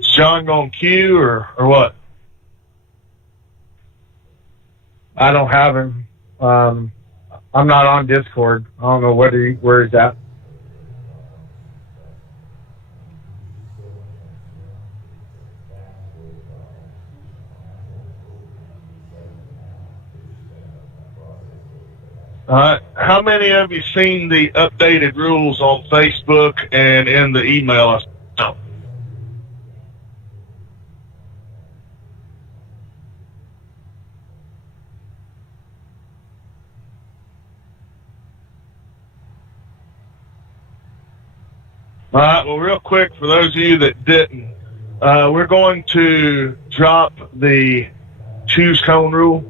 Is John going to queue or what? I don't have him. I'm not on Discord. I don't know where he's at. How many of you seen the updated rules on Facebook and in the email I sent out? All right, well, real quick, for those of you that didn't, we're going to drop the choose cone rule.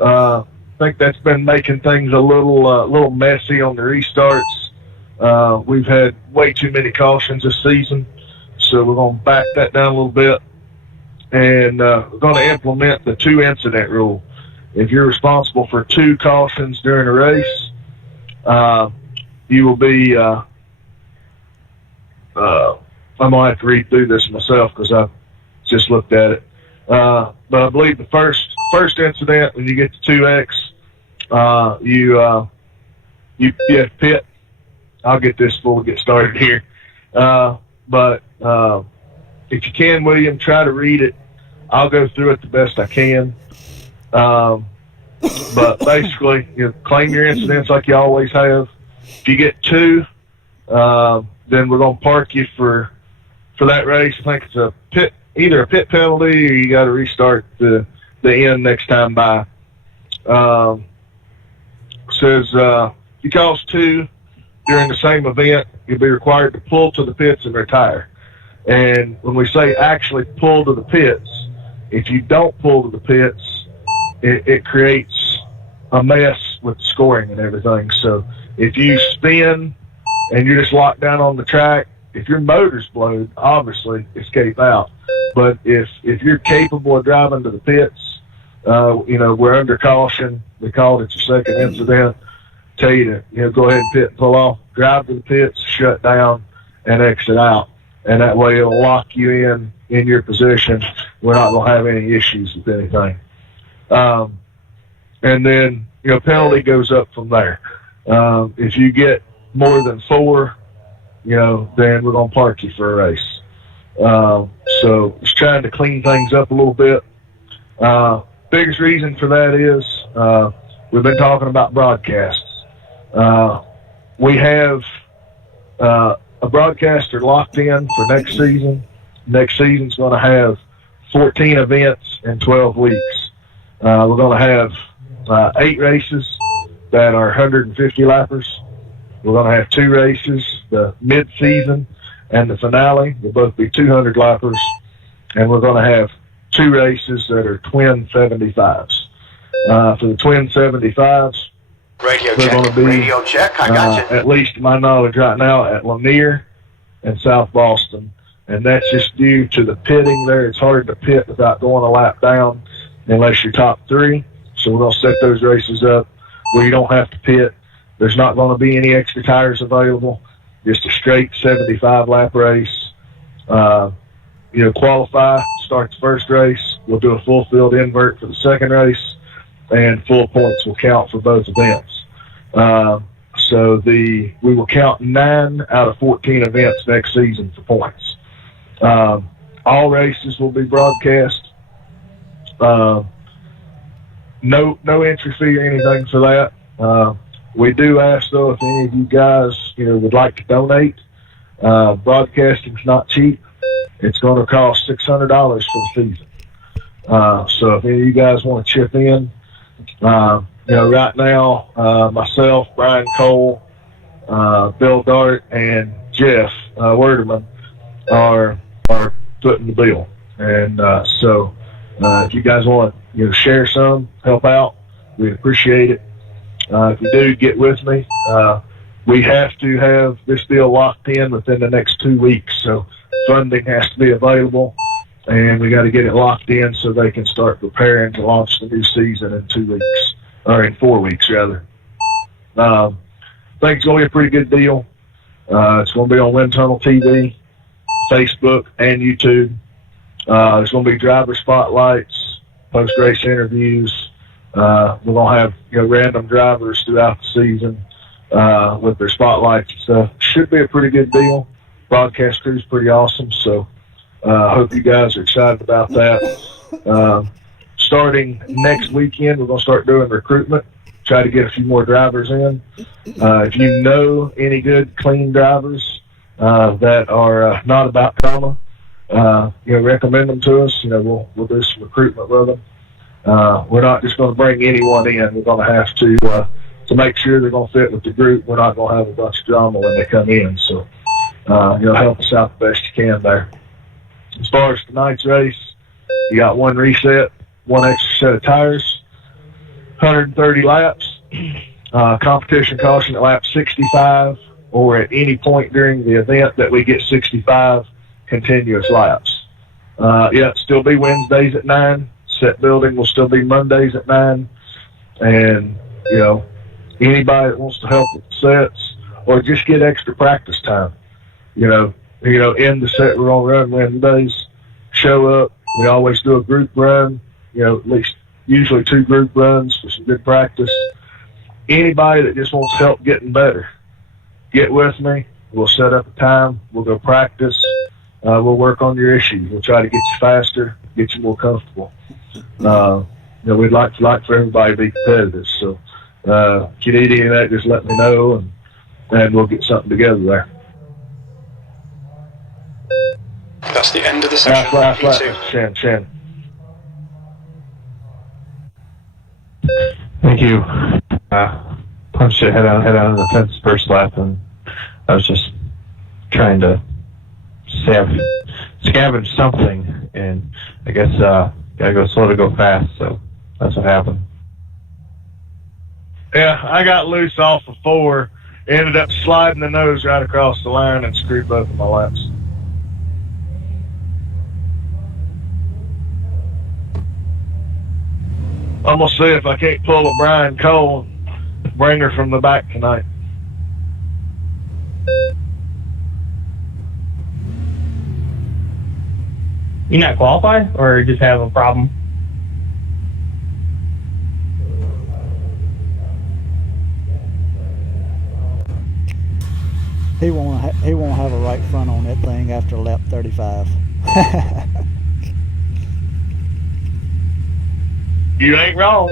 I think that's been making things a little messy on the restarts. We've had way too many cautions this season, so we're going to back that down a little bit. And we're going to implement the 2 incident rule. If you're responsible for 2 cautions during a race, you will be I'm going to have to read through this myself because I just looked at it. But I believe the first incident, when you get to 2X, you have to pit. I'll get this before we get started here. But if you can, William, try to read it. I'll go through it the best I can. But basically, claim your incidents like you always have. If you get 2, then we're going to park you for that race. I think it's either a pit penalty or you got to restart the end next time by. Says if you cause 2 during the same event, you'll be required to pull to the pits and retire. And when we say actually pull to the pits, if you don't pull to the pits, it creates a mess with scoring and everything. So if you spin and you're just locked down on the track, if your motor's blowed, obviously escape out. But if you're capable of driving to the pits, we're under caution. We called it your second incident. Tell you to go ahead and pit and pull off, drive to the pits, shut down, and exit out. And that way it'll lock you in your position. We're not going to have any issues with anything. And then, penalty goes up from there. If you get more than 4, then we're going to park you for a race. So just trying to clean things up a little bit. Biggest reason for that is we've been talking about broadcasts. We have a broadcaster locked in for next season. Next season's going to have 14 events in 12 weeks. We're going to have 8 races that are 150 lappers. We're going to have 2 races, the mid-season and the finale will both be 200 lappers. And we're going to have 2 races that are twin 75s. For the twin 75s, they're going to be, radio check. I got you. at least to my knowledge right now, at Lanier and South Boston. And that's just due to the pitting there. It's hard to pit without going a lap down unless you're top 3. So we're going to set those races up where you don't have to pit. There's not going to be any extra tires available. Just a straight 75-lap race. Qualify, start the first race. We'll do a full field invert for the second race, and full points will count for both events. So we will count 9 out of 14 events next season for points. All races will be broadcast. No entry fee or anything for that. We do ask, though, if any of you guys, would like to donate. Broadcasting's not cheap. It's going to cost $600 for the season. So if any of you guys want to chip in, right now, myself, Brian Cole, Bill Dart, and Jeff Werderman are footing the bill. And so if you guys want to share some, help out, we'd appreciate it. If you do, get with me. We have to have this deal locked in within the next 2 weeks, so funding has to be available, and we got to get it locked in so they can start preparing to launch the new season in 2 weeks, or in 4 weeks rather. I think it's going to be a pretty good deal. It's going to be on Wind Tunnel TV, Facebook, and YouTube. There's going to be driver spotlights, post-race interviews. We're going to have random drivers throughout the season with their spotlights and stuff. Should be a pretty good deal. Broadcast crew's pretty awesome, so I hope you guys are excited about that. Starting next weekend, we're going to start doing recruitment, try to get a few more drivers in. If you know any good, clean drivers that are not about drama, recommend them to us. We'll do some recruitment with them. We're not just going to bring anyone in. We're going to have to make sure they're going to fit with the group. We're not going to have a bunch of drama when they come in. So, help us out the best you can there. As far as tonight's race, you got one reset, one extra set of tires, 130 laps, competition caution at lap 65, or at any point during the event that we get 65 continuous laps. Still be Wednesdays at 9. Set building will still be Mondays at 9. And, anybody that wants to help with the sets or just get extra practice time, in the set we're going to run Wednesdays, show up. We always do a group run, at least usually 2 group runs for some good practice. Anybody that just wants help getting better, get with me. We'll set up a time. We'll go practice. We'll work on your issues. We'll try to get you faster, get you more comfortable. We'd like for everybody to be competitive. So if you need any of that, just let me know, and we'll get something together there. That's the end of the session. Shan. Thank you. Punched it head on in the fence first lap, and I was just trying to scavenge something, and I guess gotta go slow to go fast, so that's what happened. Yeah, I got loose off of 4, ended up sliding the nose right across the line and screwed both of my laps. I'm going to see if I can't pull a Brian Cole and bring her from the back tonight. You not qualify or just have a problem? He won't have a right front on that thing after lap 35. You ain't wrong.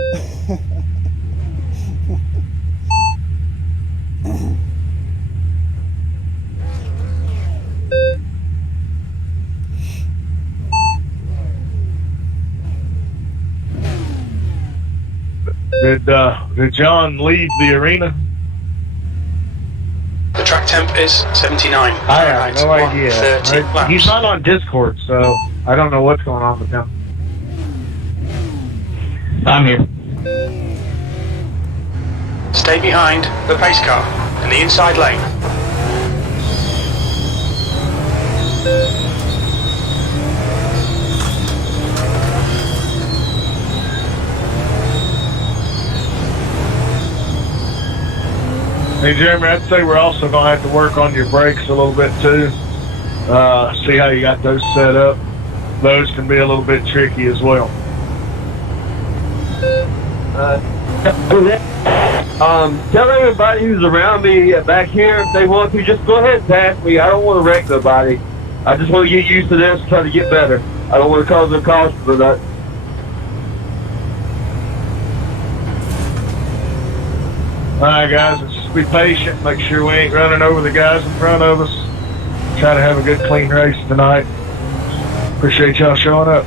Did John leave the arena? The track temp is 79. I have no idea. He's not on Discord, so I don't know what's going on with him. I'm here. Stay behind the pace car in the inside lane. Hey, Jeremy, I'd say we're also going to have to work on your brakes a little bit, too. See how you got those set up. Those can be a little bit tricky as well. Tell everybody who's around me back here, if they want to, just go ahead and pass me. I don't want to wreck nobody. I just want to get used to this and try to get better. I don't want to cause them caution for that. All right, guys, let's just be patient. Make sure we ain't running over the guys in front of us. Try to have a good, clean race tonight. Appreciate y'all showing up.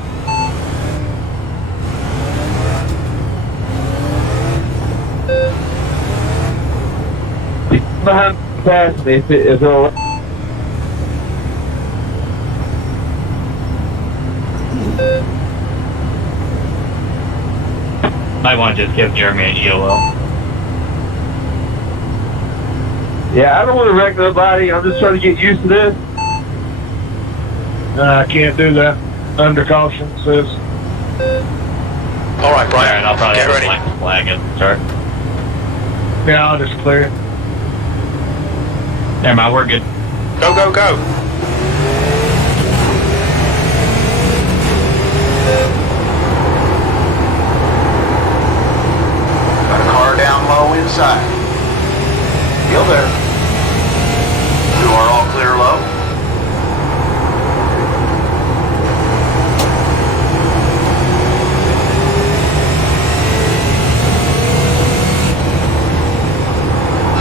Behind past me if it's all right. Might want to just give Jeremy an EOL. Yeah, I don't want to wreck nobody. I'm just trying to get used to this. I can't do that. Under caution, says. All right, Brian, I'll probably get have ready. a flag and start. Yeah, I'll just clear it. Never mind, we're good. Go, go, go. Got a car down low inside. Still there. You are all clear low.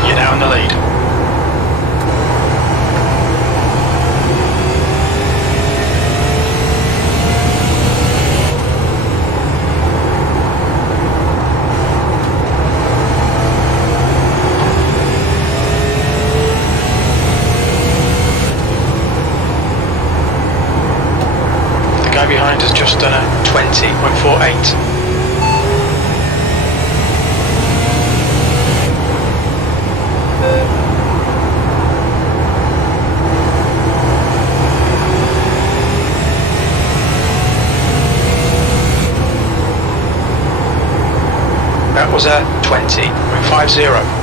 You're now in the lead. The guy behind has just done a 20.48. That was a 20.50.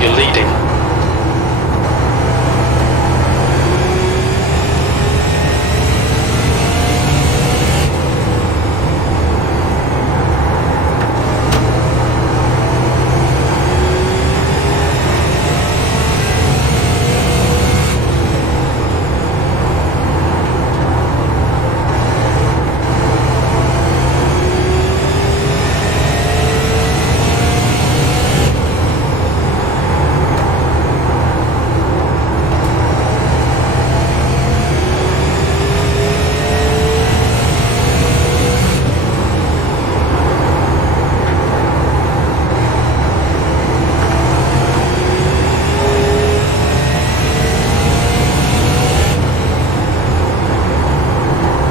You're leading.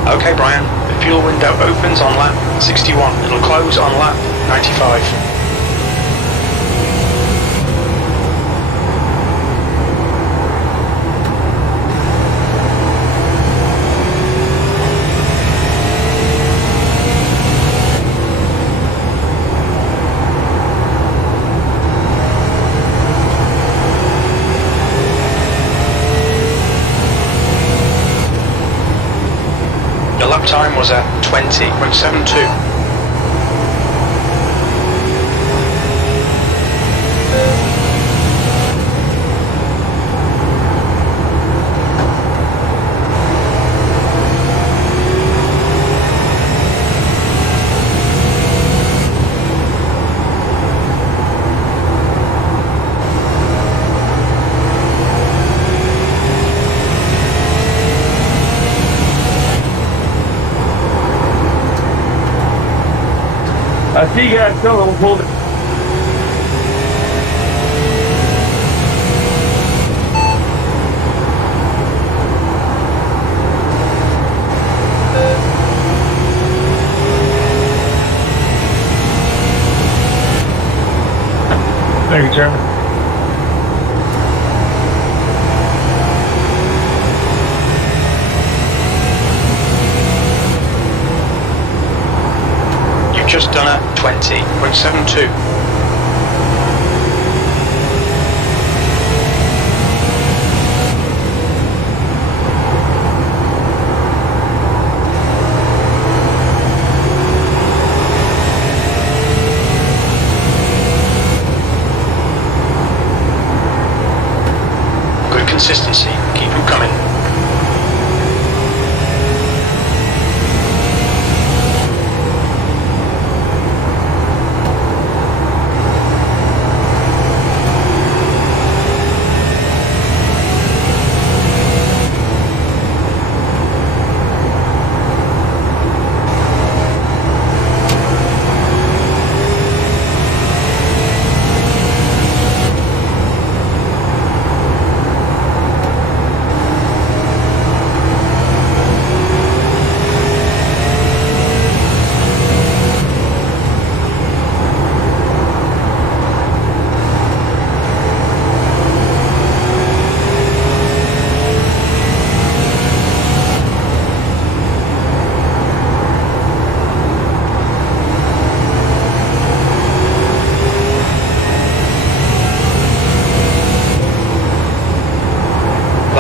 Okay, Brian, the fuel window opens on lap 61. It'll close on lap 95. Your lap time was at 20.72. I see you guys coming. We'll pull it. Thank you, Chairman. You've just done a 20.72. Good consistency. Keep them coming.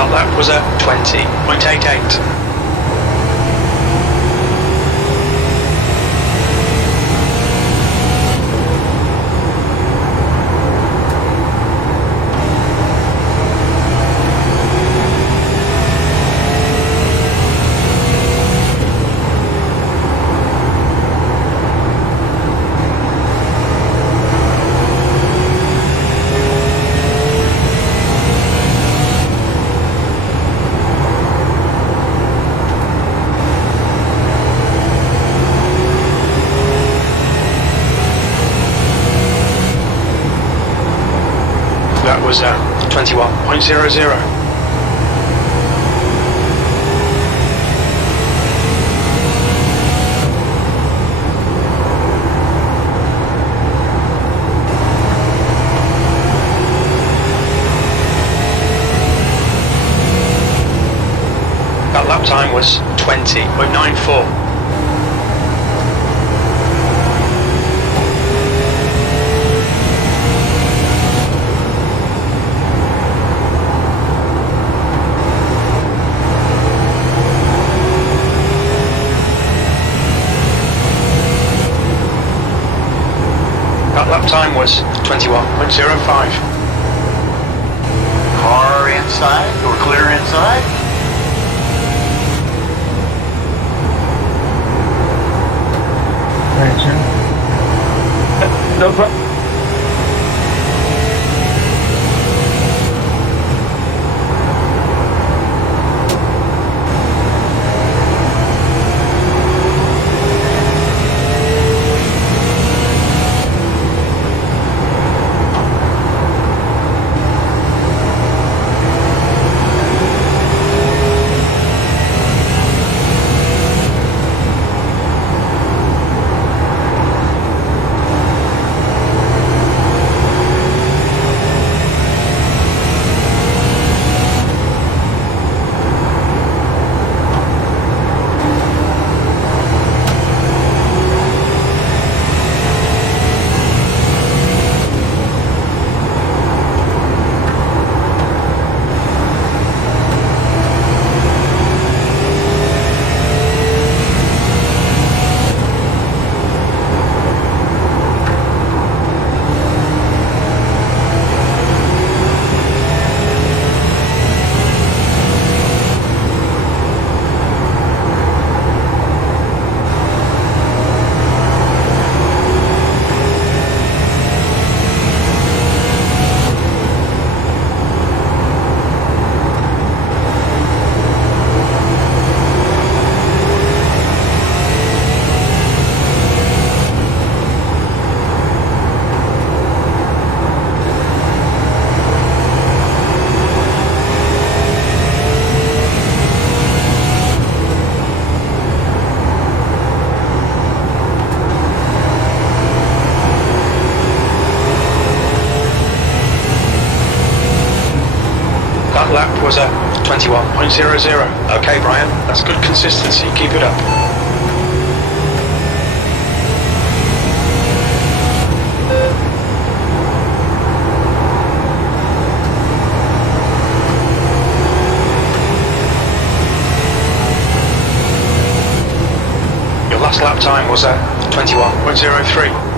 That lap was a 20.88. That was 21.00. That lap time was 20.94. That lap time was 21.05. Car inside or clear inside? Thanks, sir. No problem. That lap was a 21.00. Okay, Brian, that's good consistency. Keep it up. Your last lap time was a 21.03.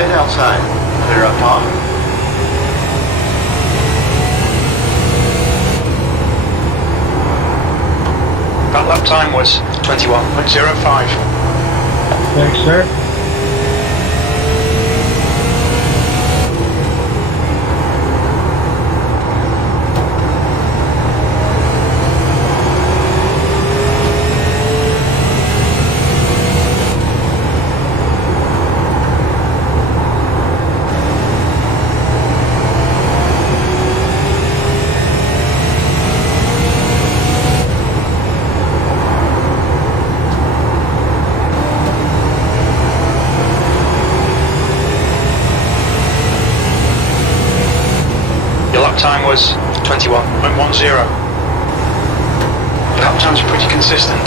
Outside. Clear up top. That lap time was 21.05. Thanks, sir. lap time was 21.10. Lap times are pretty consistent.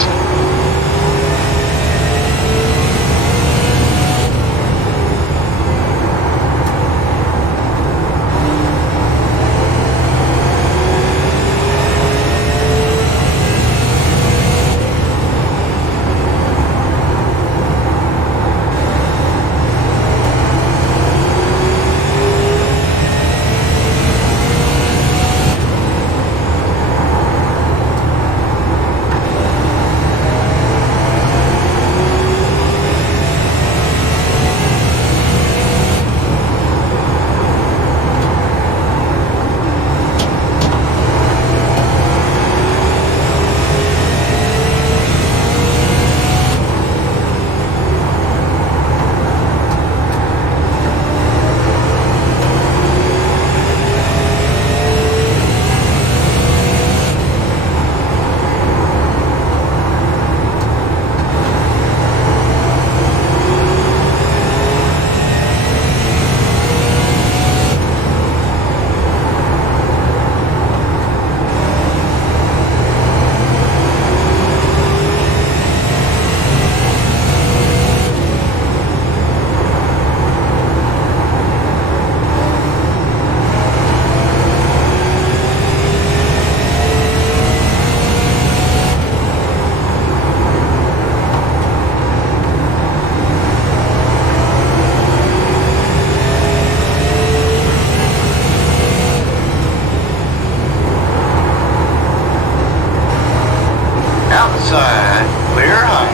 Outside, clear high.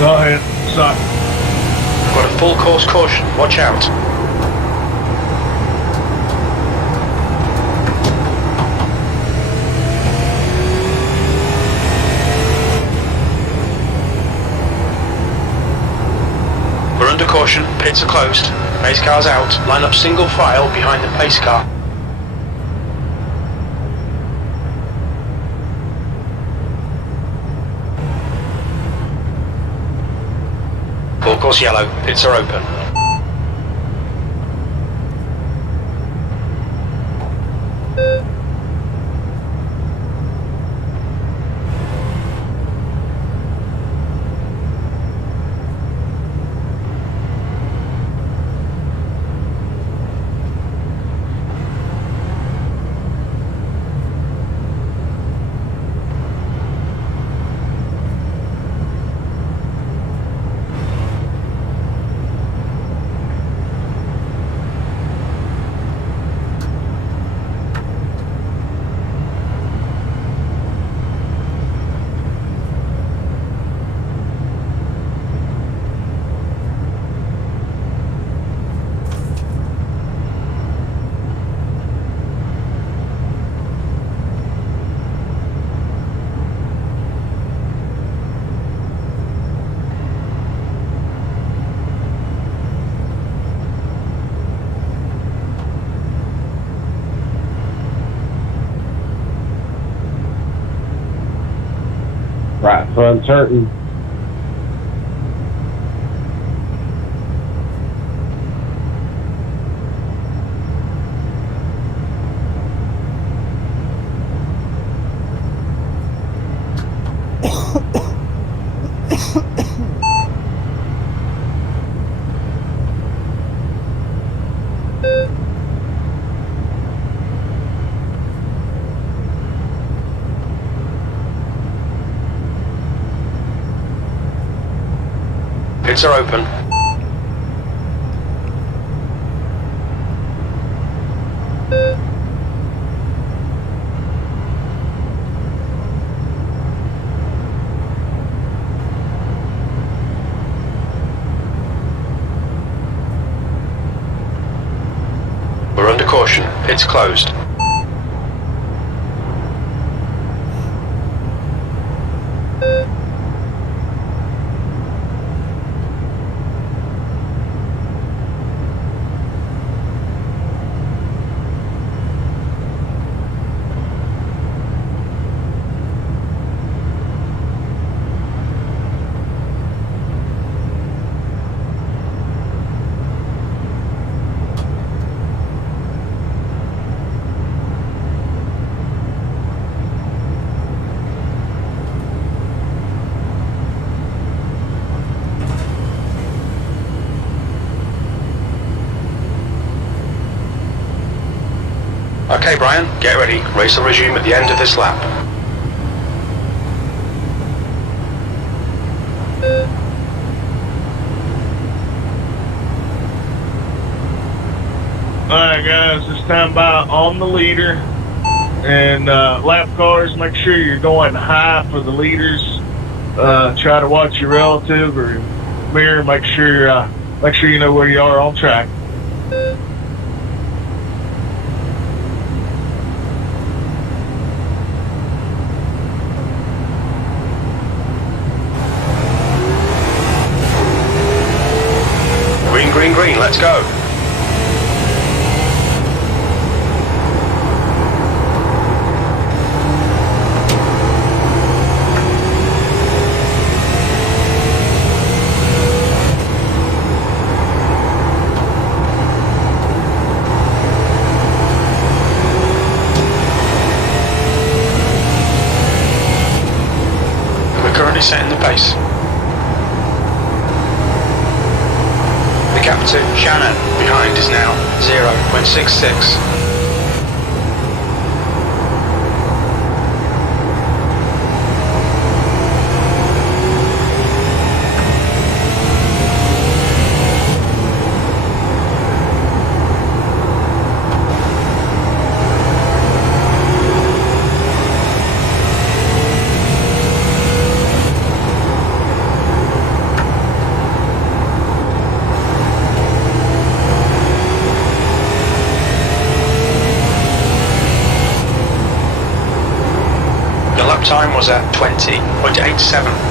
Go ahead. Stop. Got a full course caution, watch out. We're under caution, pits are closed, pace car's out, line up single file behind the pace car. Full course yellow, pits are open. Right front turn. Pits are open. We're under caution, pits closed. Okay, Brian, get ready. Race will resume at the end of this lap. Alright guys, it's time by on the leader. And lap cars, make sure you're going high for the leaders. Try to watch your relative or mirror, make sure you know where you are on track. Green, green, green, let's go. We're currently setting the pace. The gap to Shannon behind is now 0.66. The lap time was at 20.87.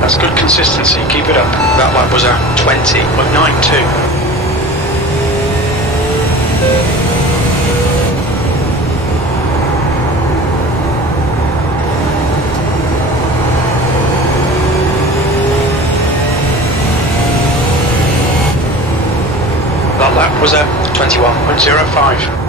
That's good consistency, keep it up. That lap was at 20.92. That lap was at 21.05.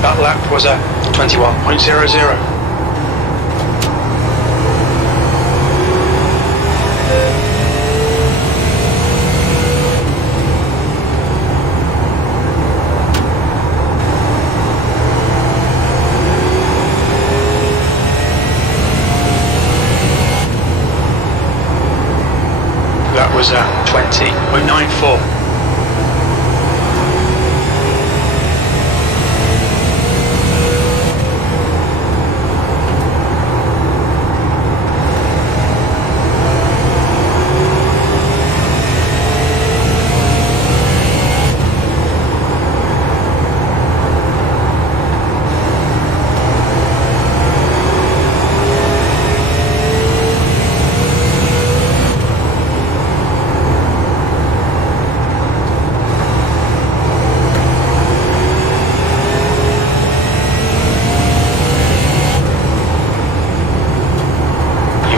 That lap was at 21.00. That was at 20.94.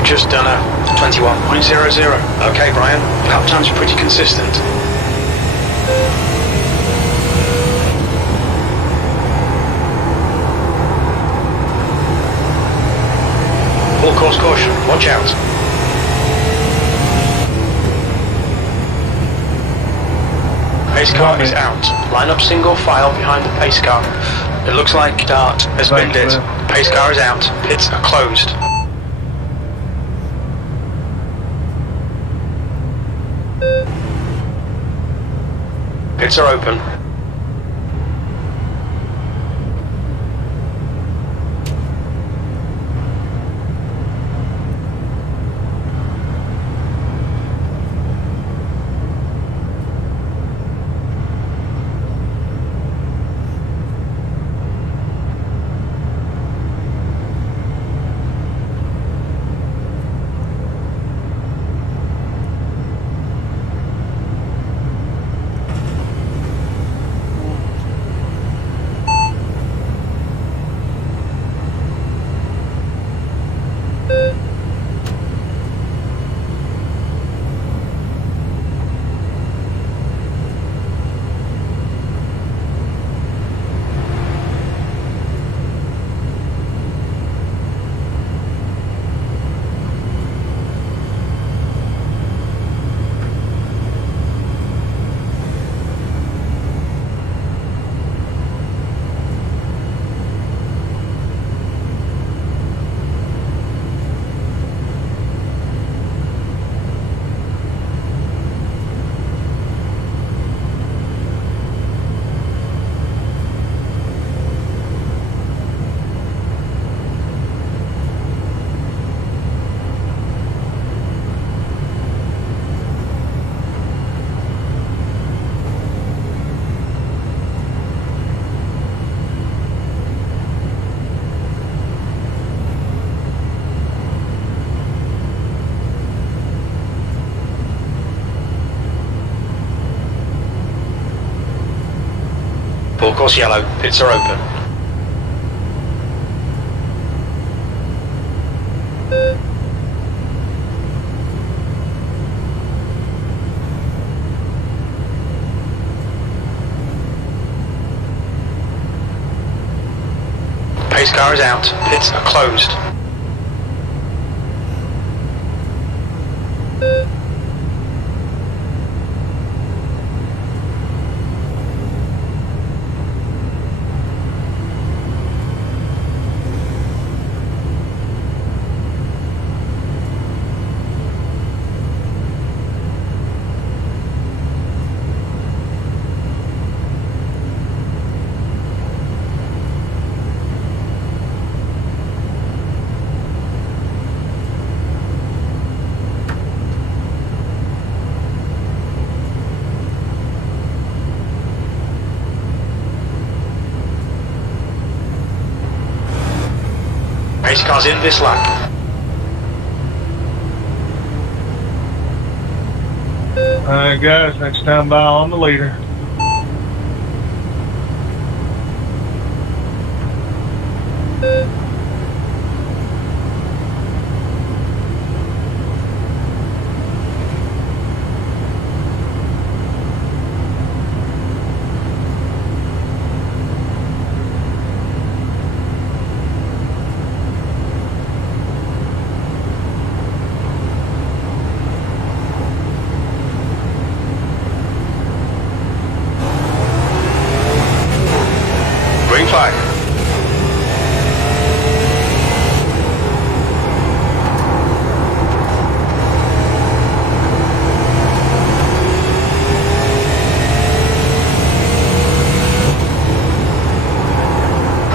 Just done a 21.00. Okay, Brian, lap time's pretty consistent. Full course caution, watch out. Pace car is out. Line up single file behind the pace car. It looks like Dart has binned it. Pace car is out. Pits are closed. Pits are open. course yellow. Pits are open. Pace car is out. Pits are closed. Pace car's in this lap. Alright guys, next time by on the leader. Green flag.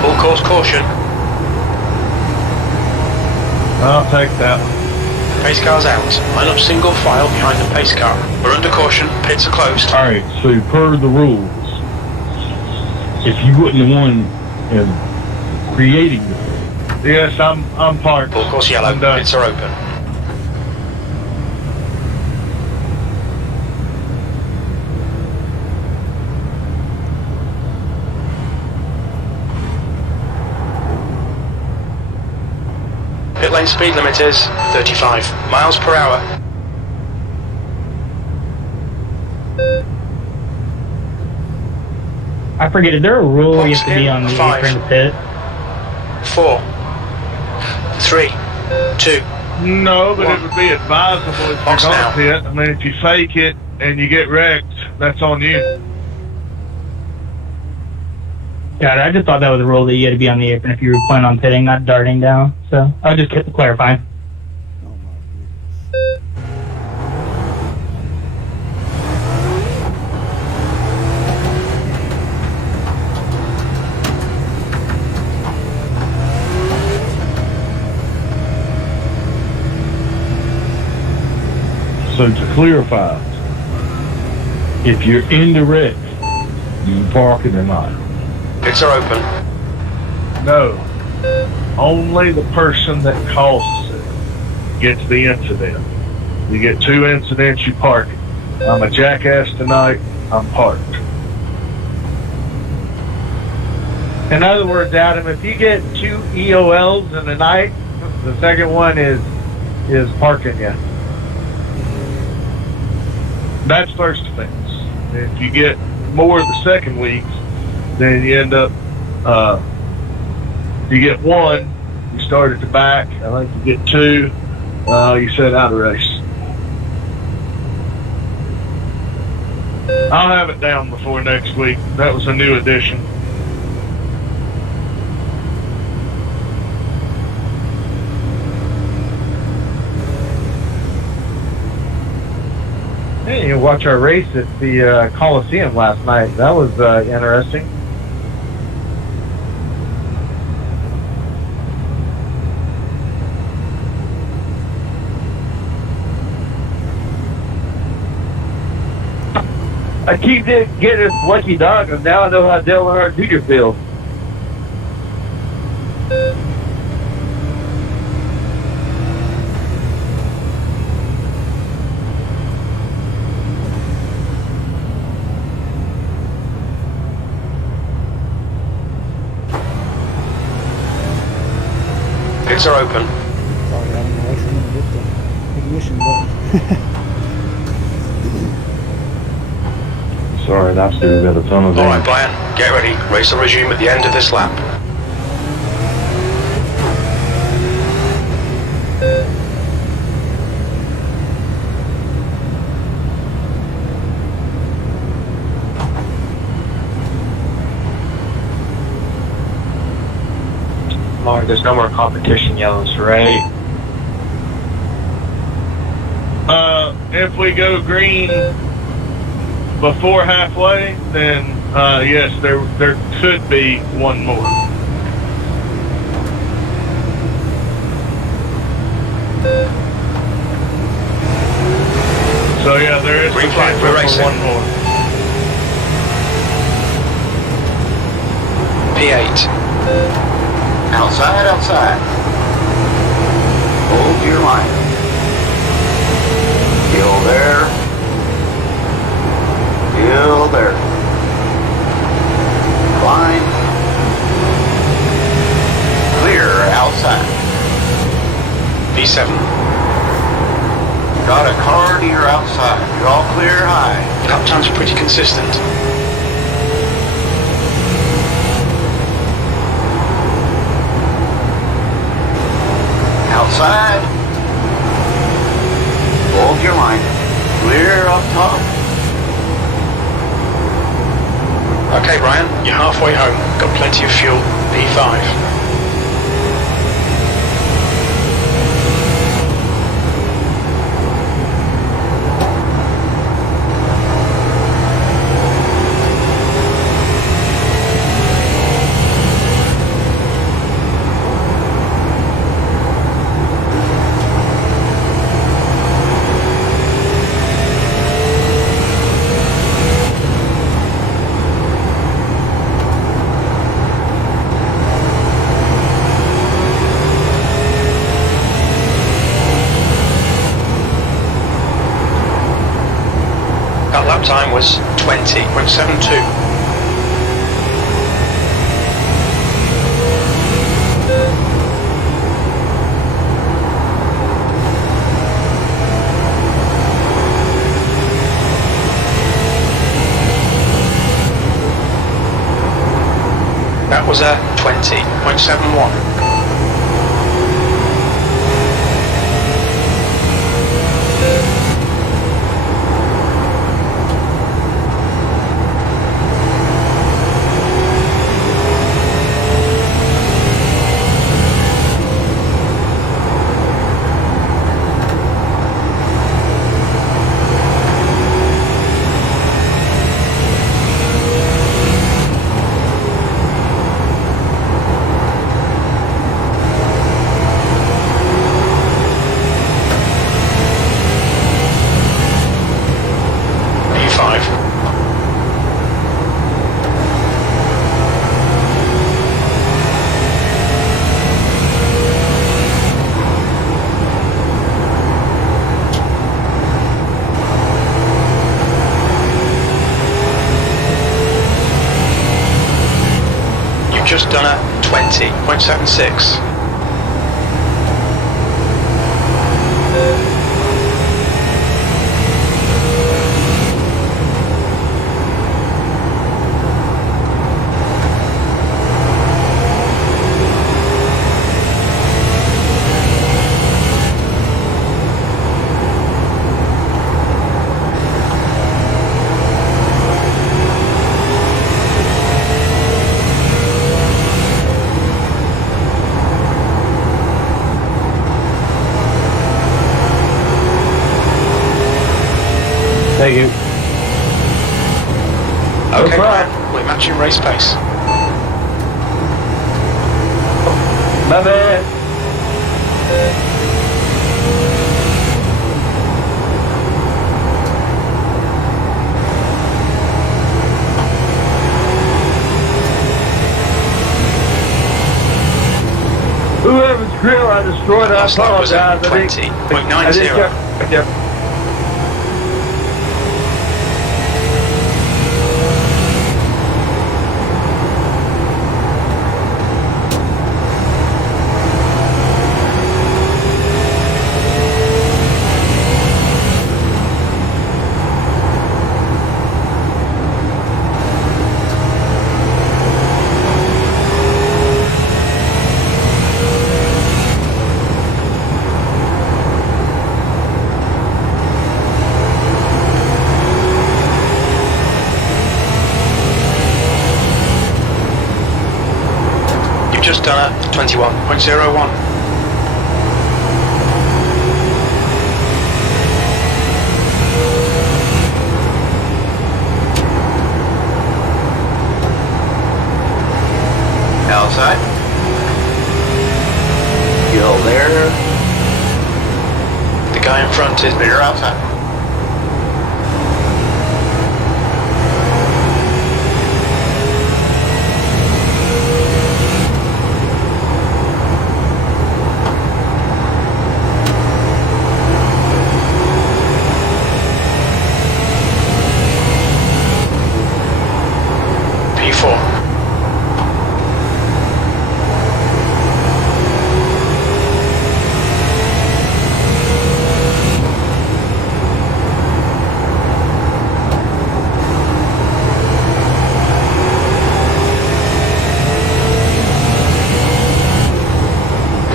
Full course caution. I'll take that. Pace car's out. Line up single file behind the pace car. We're under caution. Pits are closed. Alright, so per the rules, if you wasn't the one creating it, Yes, I'm parked. Full course yellow. I'm done. Pits are open. Pit lane speed limit is 35 miles per hour. I forget, is there a rule you Box have to be in, on the 5. apron to pit? 4, 3, 2. No, but One. it would be advisable if you're Box now. going to pit. I mean, if you fake it and you get wrecked, that's on you. Got it. I just thought that was a rule that you had to be on the apron if you were planning on pitting, not darting down. So I was just clarifying. Oh my goodness. so to clarify, if you're in the wreck, you park it or not. Pits are open. No. Only the person that causes it gets the incident. You get 2 incidents, you park it. I'm a jackass tonight, I'm parked. In other words, Adam, if you get 2 EOLs in the night, the second one is parking you. That's first offense. If you get more the second week, then you end up, you get 1, you start at the back. I think you get 2, you set out a race. I'll have it down before next week. That was a new addition. Hey, you watch our race at the Coliseum last night. That was interesting. I keep getting this lucky dog, and now I know how Dale Earnhardt Jr. feels. Grids are open. Sorry, I didn't accidentally hit the ignition button. Sorry, that's we've got a ton of Alright, Brian, get ready. Race will resume at the end of this lap. Lord, there's no more competition yellows, right? If we go green before halfway, then yes, there could be one more. So yeah, there is Green flag, we're potential for racing. one more. P8. Outside. Hold your line. Still there. Line. Clear outside. P7. Got a car to your outside. You're all clear high. Lap times are pretty consistent. Outside. Hold your line. Clear up top. Okay, Brian, you're halfway home. Got plenty of fuel. P5. Lap time was 20.72. That was a 20.71. Just done a 20.76. Thank you. Okay, Brian, we're matching race pace. My bad. Whoever's grill I destroyed, I Last lap was at apologize. 20.90. just done a 21.01. Outside. Still there. The guy in front is Clear outside. P4.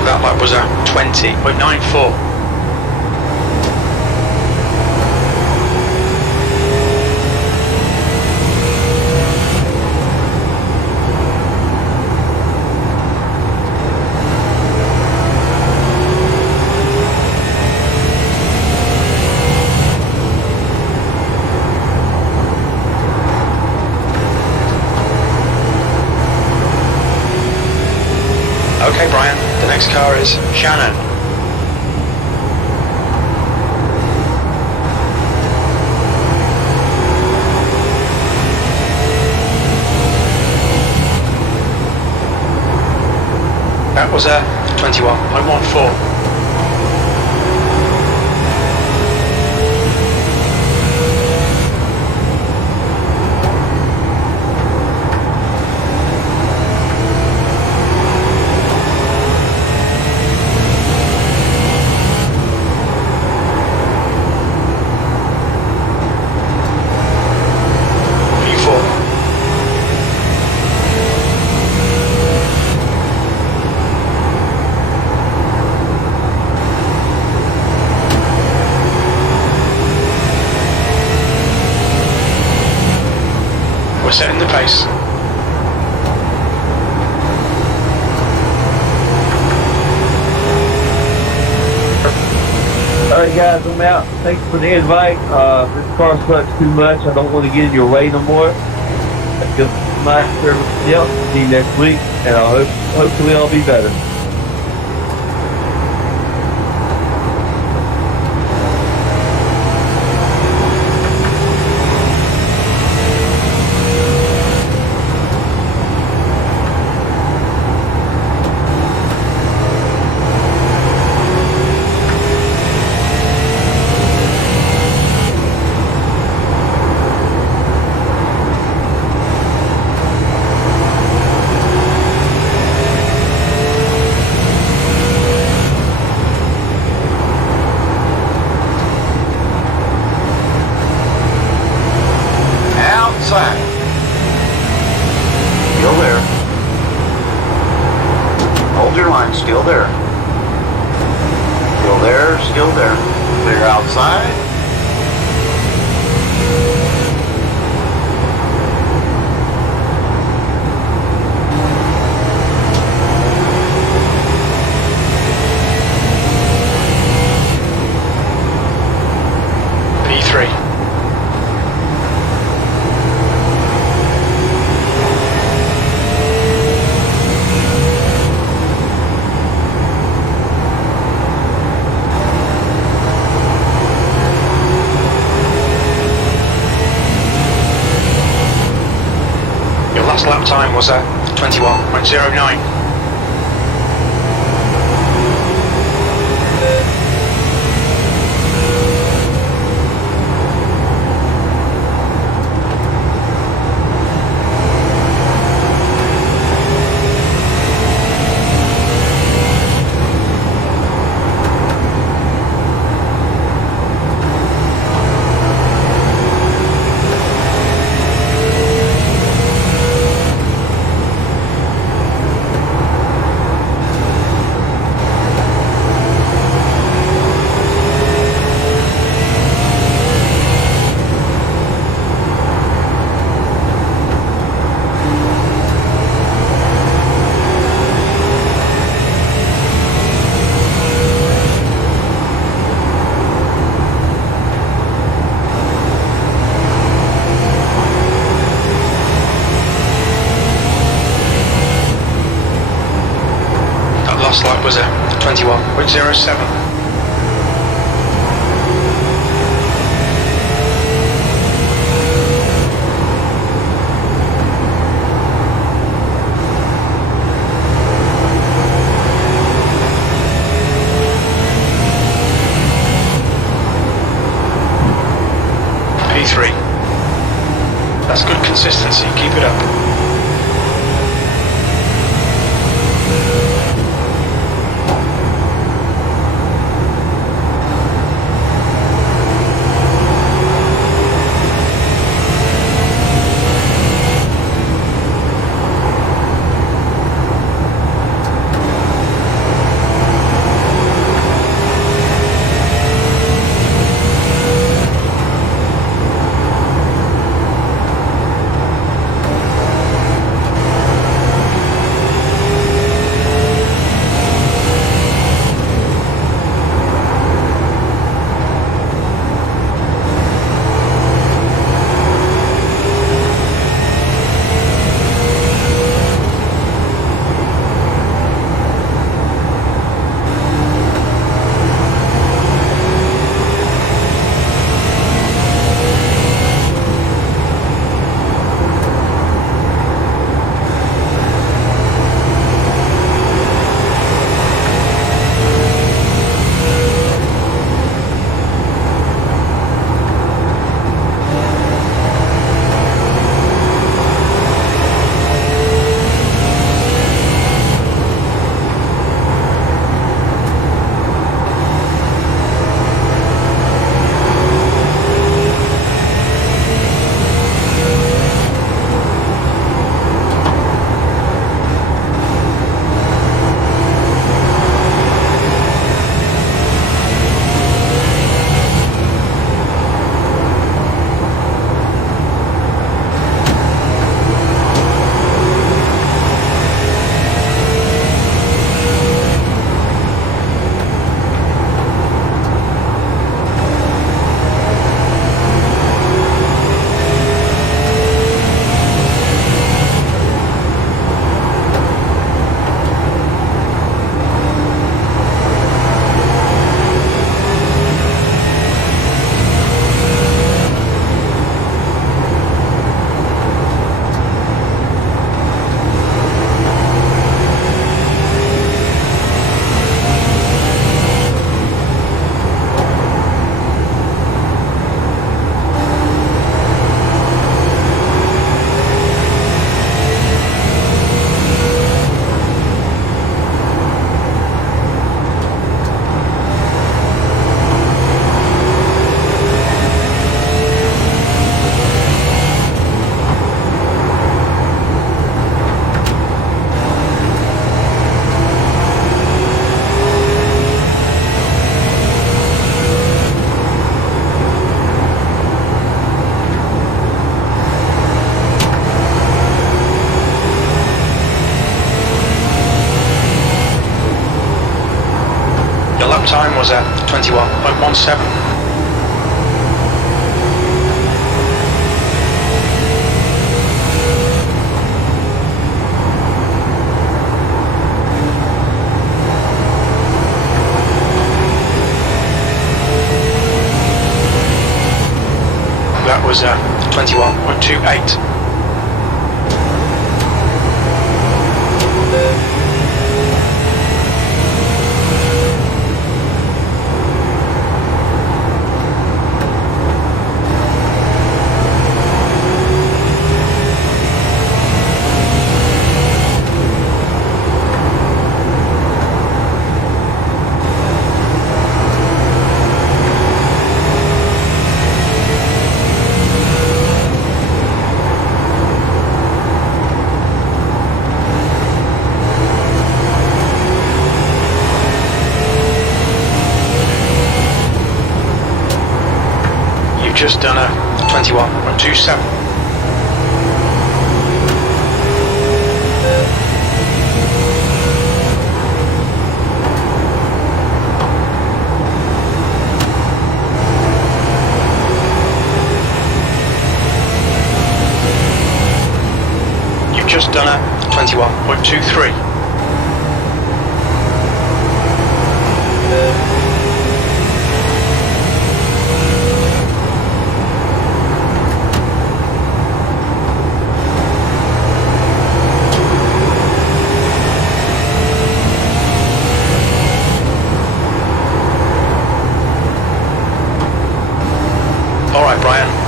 That lap was at 20.94. Okay, Brian, the next car is Shannon. That was a 21.14. We're setting the pace. Alright guys, I'm out. Thanks for the invite. This car sucks too much. I don't want to get in your way no more. Just my service else. See you next week, and hopefully I'll be better. Outside. Still there. Hold your line, still there. Still there, still there. Clear outside. P3. Your last lap time was at 21.09. Last lap was a 21.07. P3. That's good consistency, keep it up. Time was at 21.17. That was 21.28. Just done a 21.27. You've just done a 21.23.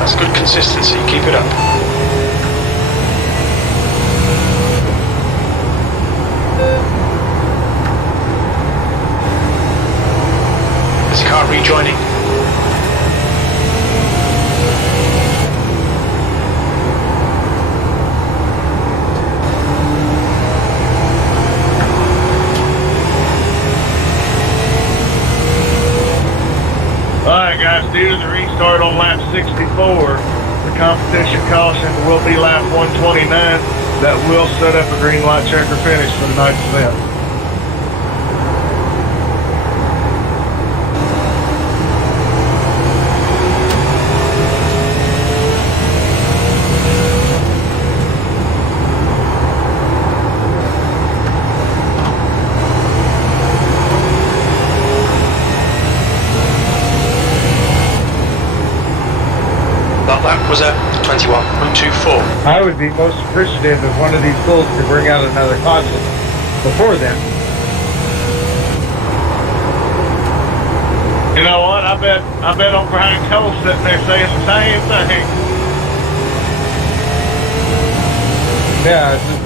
That's good consistency. Keep it up. Is the car rejoining? Alright guys, due to the restart on lap 64, the competition caution will be lap 129. That will set up a green light checker finish for tonight's event. That lap was at 21.24. I would be most appreciative if one of these bulls could bring out another caution before then. You know what? I bet on Brian Cole sitting there saying the same thing. Yeah, just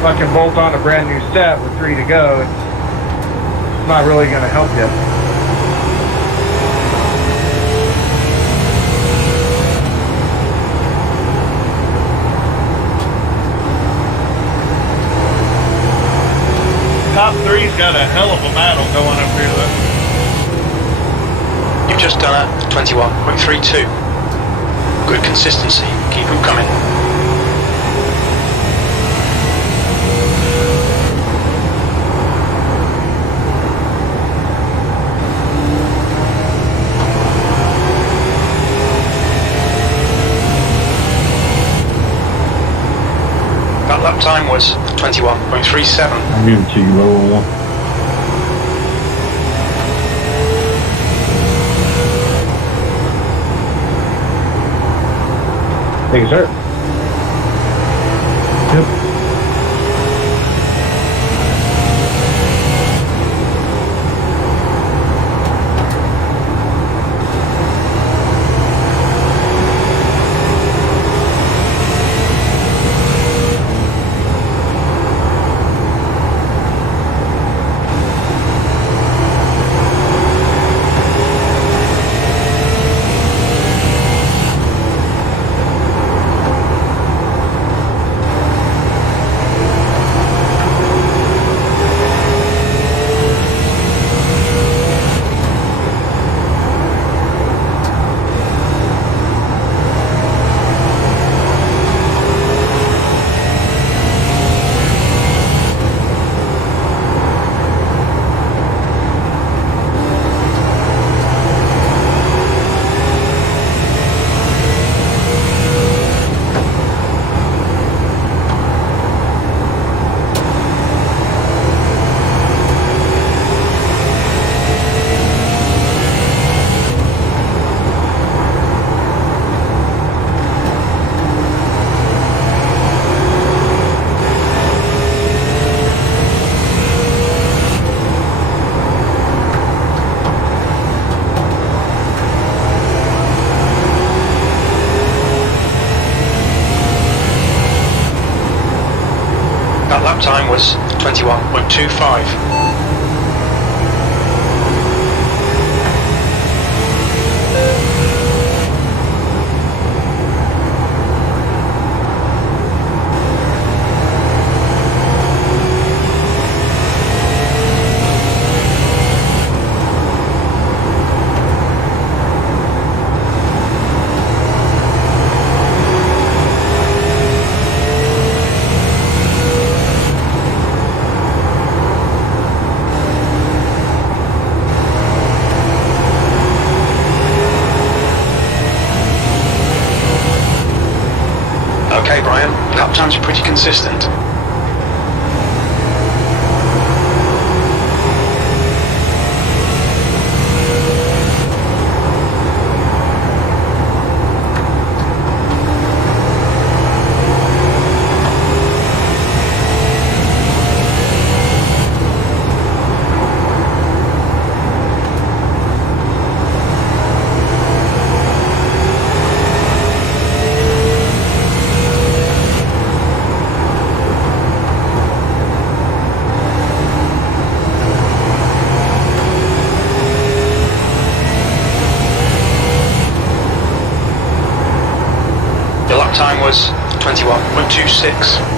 fucking bolt on a brand new set with 3 to go. It's not really going to help you. Top three's got a hell of a battle going up here though. You've just done at 21.32. Good consistency. Keep them coming. That lap time was 21.37. I'll give it to you, lower one. Thank you, sir. Yep. That lap time was 21.25. Okay, Brian, lap times are pretty consistent. numbers 21.126.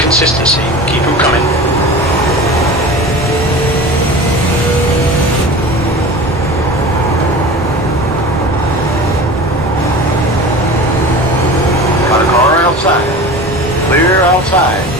Consistency, keep them coming. Got a car outside. Clear outside.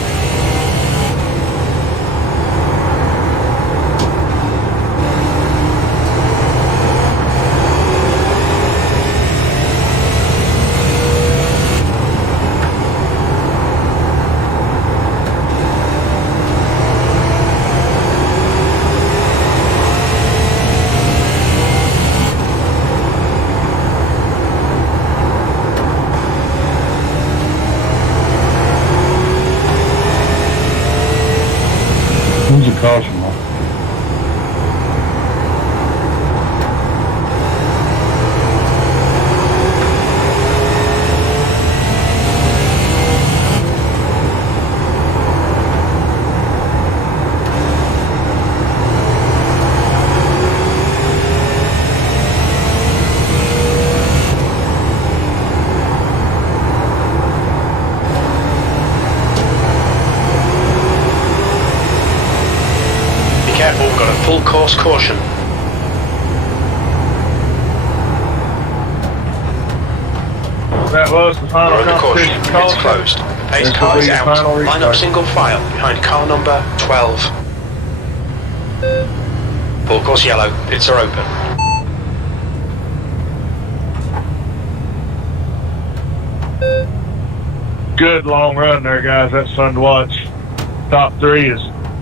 Who's the caution mark? Careful, got a full course caution. That was the final We're under caution. competition It's closed. Pace This car will is be the out. final Line up restart. single file behind car number 12. Full course yellow. Pits are open. Good long run there, guys. That's fun to watch. Top three is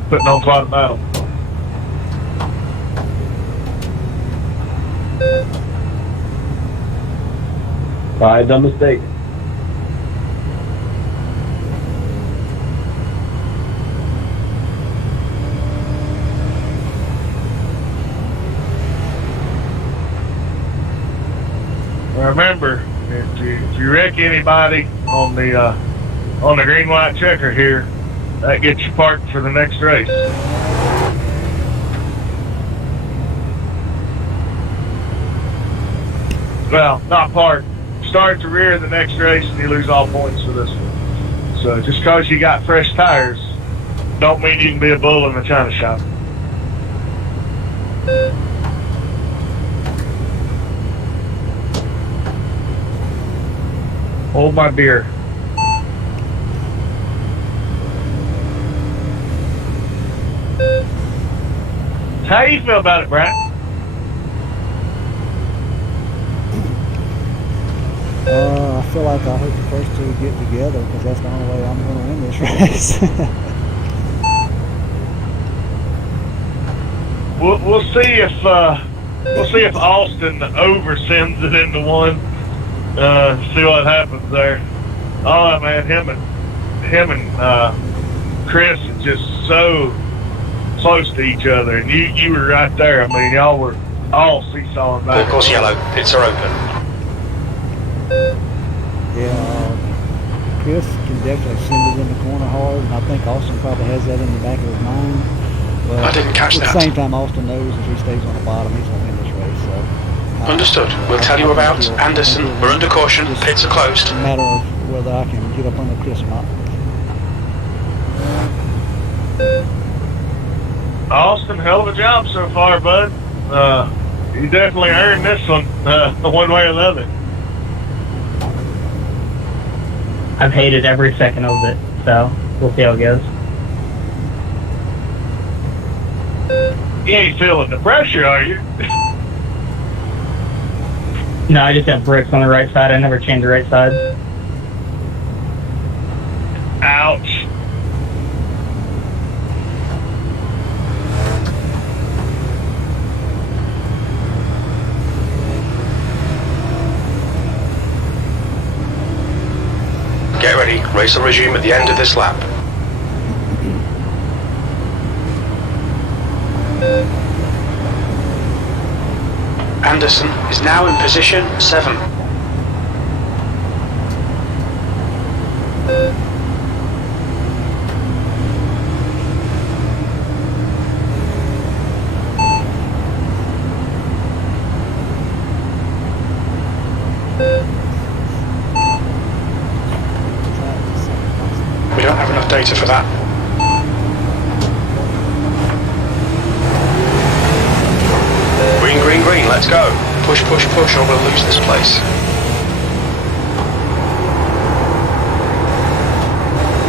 putting on quite a battle. Alright, dumb mistake. Remember, if you wreck anybody on the green white checker here, that gets you parked for the next race. Well, not parked. Start at the rear of the next race and you lose all points for this one. So just because you got fresh tires, don't mean you can be a bull in the china shop. Hold my beer. How do you feel about it, Brad? I feel like I hope the first two get together because that's the only way I'm going to win this race. We'll see if Austin oversends it into one. See what happens there. Oh man, him and Chris are just so close to each other, and you were right there. I mean, y'all were all seesawing back. Full course yellow. Pits are open. Yeah, Chris can definitely send it in the corner hard, and I think Austin probably has that in the back of his mind. But I didn't catch at that. the same time, Austin knows if he stays on the bottom, he's going to win this race. So Understood. We'll tell you about Anderson. We're under caution. Pits are closed. It's a matter of whether I can get up under Chris or not. Austin, hell of a job so far, bud. You definitely earned this one, one way or the other. I've hated every second of it, so we'll see how it goes. You ain't feeling the pressure, are you? No, I just have bricks on the right side. I never change the right side. Ouch. Get ready. Race will resume at the end of this lap. Anderson is now in position 7. We don't have enough data for that. Green, green, green, let's go. Push, push, push, or we'll lose this place.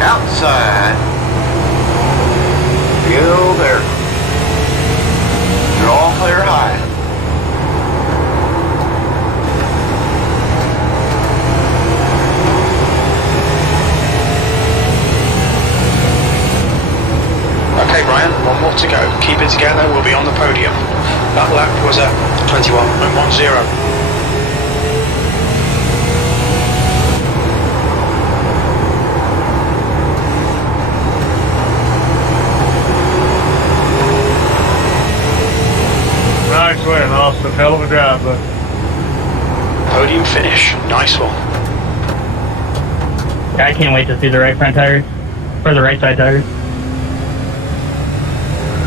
Outside. Still there. You're all clear high. Okay, Brian, one more to go. Keep it together, we'll be on the podium. That lap was at 21.10. Nice win, Austin. Hell of a job, bud. Podium finish. Nice one. Yeah, I can't wait to see the right front tires. Or the right side tires.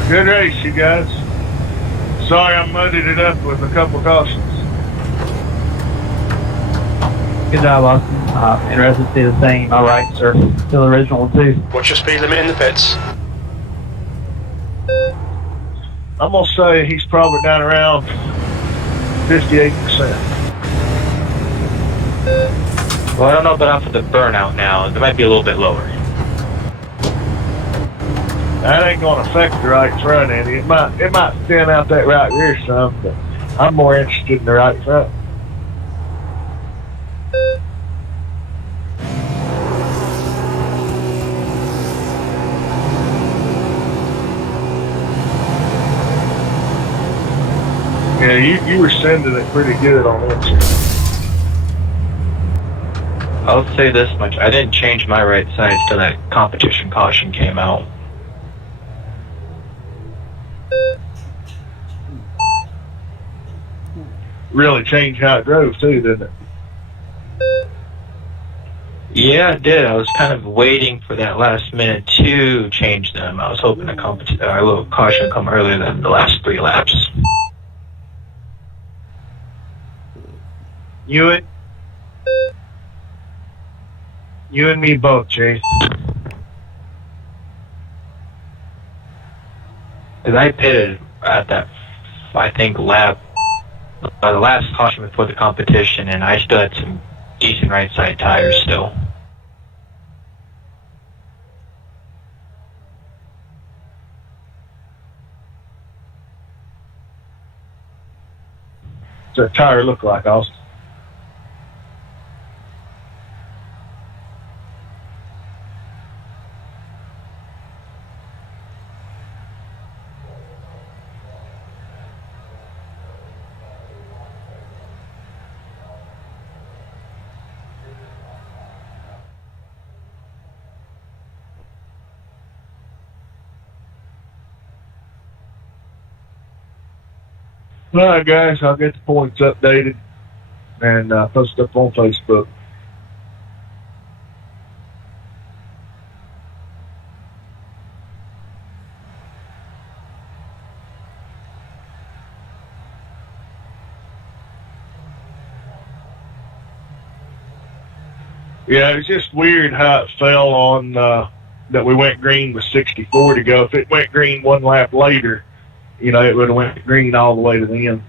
Good race, you guys. Sorry I muddied it up with a couple cautions. Good job, Austin. Interested to see the same. All right, sir. Still original, too. What's your speed limit in the pits? I'm going to say he's probably down around 58%. Well, I don't know about after the burnout now. It might be a little bit lower. That ain't going to affect the right front end. It might thin out that right rear some, but I'm more interested in the right front. Yeah, you were sending it pretty good on inside. I'll say this much. I didn't change my right side till that competition caution came out. Really changed how it drove too, didn't it? Yeah, it did. I was kind of waiting for that last minute to change them. I was hoping a little caution come earlier than the last 3 laps. You and me both, Chase. Because I pitted at that, I think, lap, the last caution before the competition, and I still had some decent right side tires still. What's that tire look like, Austin? All right, guys, I'll get the points updated and post up on Facebook. Yeah, it was just weird how it fell on that we went green with 64 to go. If it went green one lap later, you know, it would have went green all the way to the end.